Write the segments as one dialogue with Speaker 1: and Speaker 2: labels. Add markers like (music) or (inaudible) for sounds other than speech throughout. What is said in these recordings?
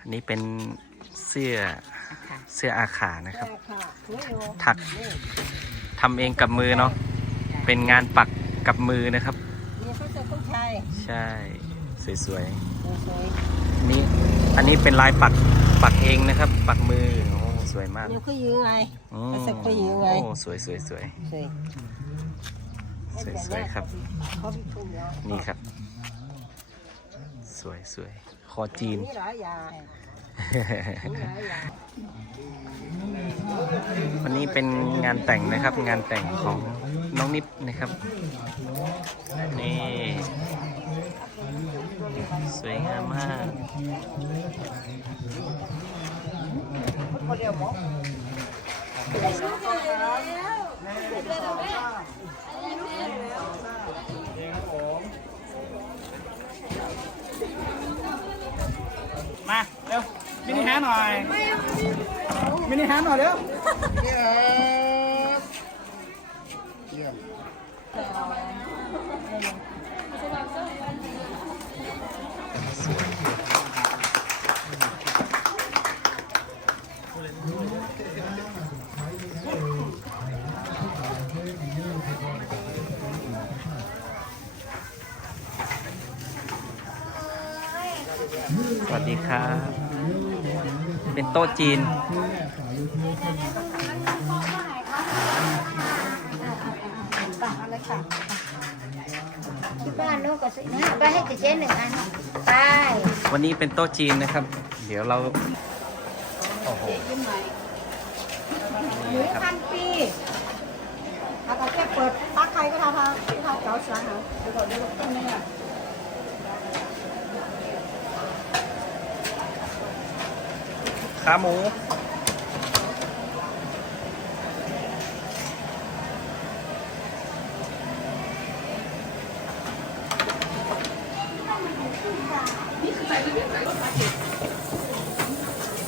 Speaker 1: อันนี้เป็นเสื้อเสื้ออาขานะครับ ถักทำเองกับมือเนาะเป็นงานปักกับมือนะครับ
Speaker 2: นี่เขาจะต้องใช้
Speaker 1: ใช่สวย
Speaker 2: สวย
Speaker 1: ๆอันนี้อันนี้เป็นลายปักปักเองนะครับ ปักมือโอ้สวยมาก
Speaker 2: ๆนี่คือยืงไง
Speaker 1: อืม
Speaker 2: เขาจะคุยอยู่ไว้
Speaker 1: โอ้สวยสวยสวย
Speaker 2: สวย
Speaker 1: สวยสวยครับ
Speaker 2: เขามีคุยเยอะ
Speaker 1: นี่ครับส วยสวยคอจีน
Speaker 2: หลายอย่าง
Speaker 1: วันนี้เป็นงานแต่งนะครับ งานแต่งของน้องนิดนะครับ นี่สวยงามมาก
Speaker 3: มา เร็วมินิฮาร์ทหน่อยมินิฮาร์ทหน่อยเร็ว
Speaker 1: ส วัสดีครับ เป็นโต๊ะจีน
Speaker 4: ที่บ้านลูกก็ซื้อนะไปให้ติเจนหนึ่งอันไป
Speaker 1: วันนี้เป็นโต๊ะจีนนะครับ เดี๋ยวเรา โอ้โห
Speaker 2: หมูพันปีถ้าเขาแค่เปิดตักใครก็ทำทางที่ทางเจ้าเสือหาเดี๋ยวก่อนเดี๋ยวก่อนต้นนี้อะ
Speaker 1: ขาหมู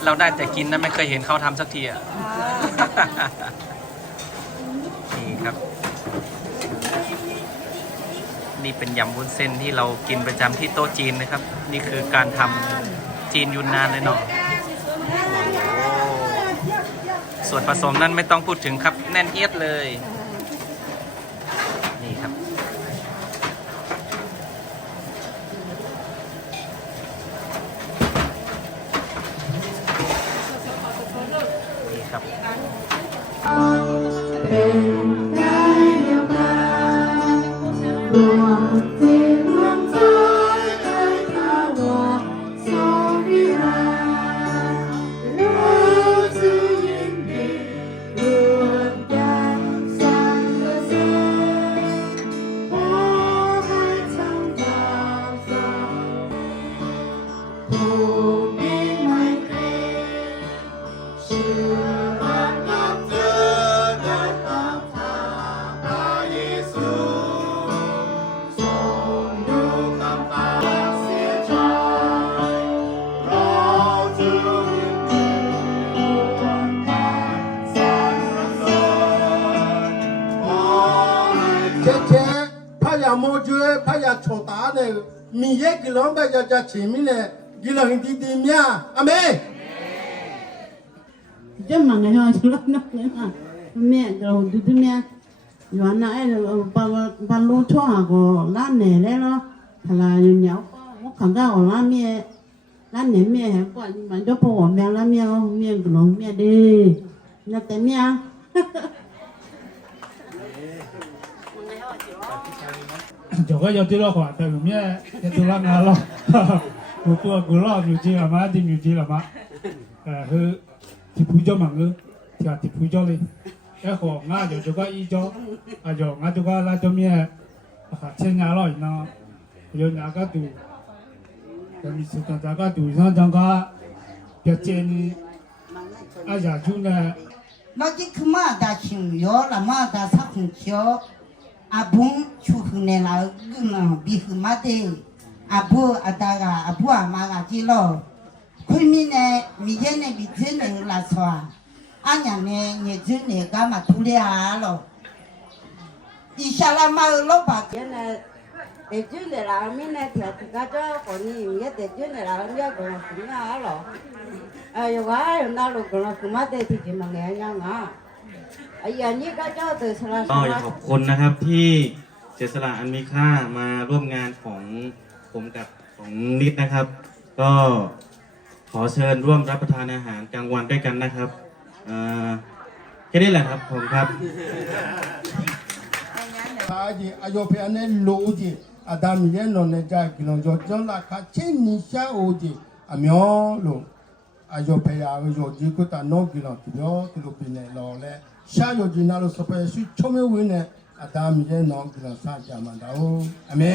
Speaker 1: เราได้แต่กินนะไม่เคยเห็นเขาทำสักทีอะ นี่ครับ นี่เป็นยำวุ้นเส้นที่เรากินประจำที่โต๊ะจีนนะครับ นี่คือการทำจีนยุนนานเลยเนาะ ส่วนผสมนั้นไม่ต้องพูดถึงครับแน่นเอียดเลย นี่ครับ
Speaker 5: chota de mi ye gilon ba ja ja chi mi ne gilon di di mia ame
Speaker 6: je ma ne ha lo na ne ma me do du du mia yo na e ba ba lo cho ha go la ne le lo là nhau có cảm giác ở lá mía lá nẻ mía hả quả nhưng mà cho bố mẹ lá mía không? Mía của nó mía đi.
Speaker 3: Là tại mía (laughs) Joko jadi lo kok ada lumia ketulang ngalah. Buku aku lo nyuci lama di nyuci lama. Eh, dipujo mangu, tiap dipujo li. Eh, kok ngah jadi juga ijo, ajo ngah juga lah jomia. 같이 나라 있나 요 나가도 그럼 있었다 나가도 이상장가 몇째니 아자 주네
Speaker 7: 나기 그마다 킹요 라마다 사쿵켜 阿公出河南了，我们比河马的阿婆阿大个阿婆 bihuma 明呢 abu adaga 阿娘呢 amaga jilo kumine migene migene ulaso anyane 了？哎呦喂！云 jene
Speaker 2: gama tule halo. อันนี้ก็เจส
Speaker 8: ลอยากขอบคุณนะครับที่เจสลาอันมีค่ามาร่วมงานของผมกับของนิดนะครับ ก็ขอเชิญร่วมรับประทานอาหารกลางวันด้วยกันนะครับแค่นี้แหละครับผมครับ
Speaker 5: อาจอายเพียนั้นรู้จีอาดามยนนนเนจากินจดจนละคาเชนิชาอูจีอเมียลง အယောဖေယာရောကြီးကတာနော်ကီလောပြောကလိုပင်းနေလောလဲရှာယောကြီးနာလို့စပယ်ရှိချုံမဝင်းနဲ့အဒါမီရဲ့နော်ကီလောစကြမှာတော့အမေ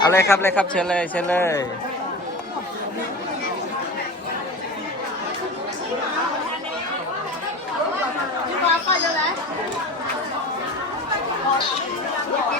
Speaker 1: เอาเลยครับเลยครับเชิญเลยเชิญเลย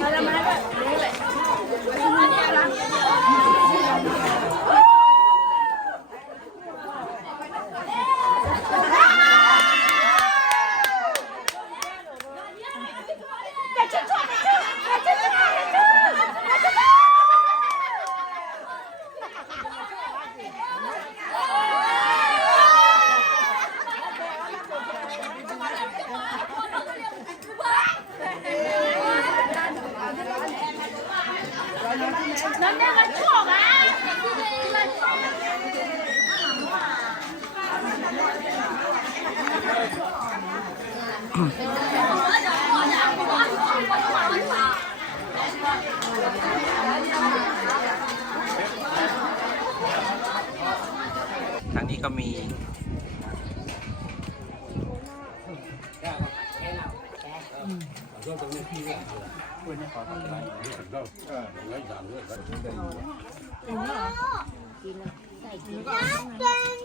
Speaker 1: A la ทางนี้ก็มี
Speaker 4: กินใส่กิน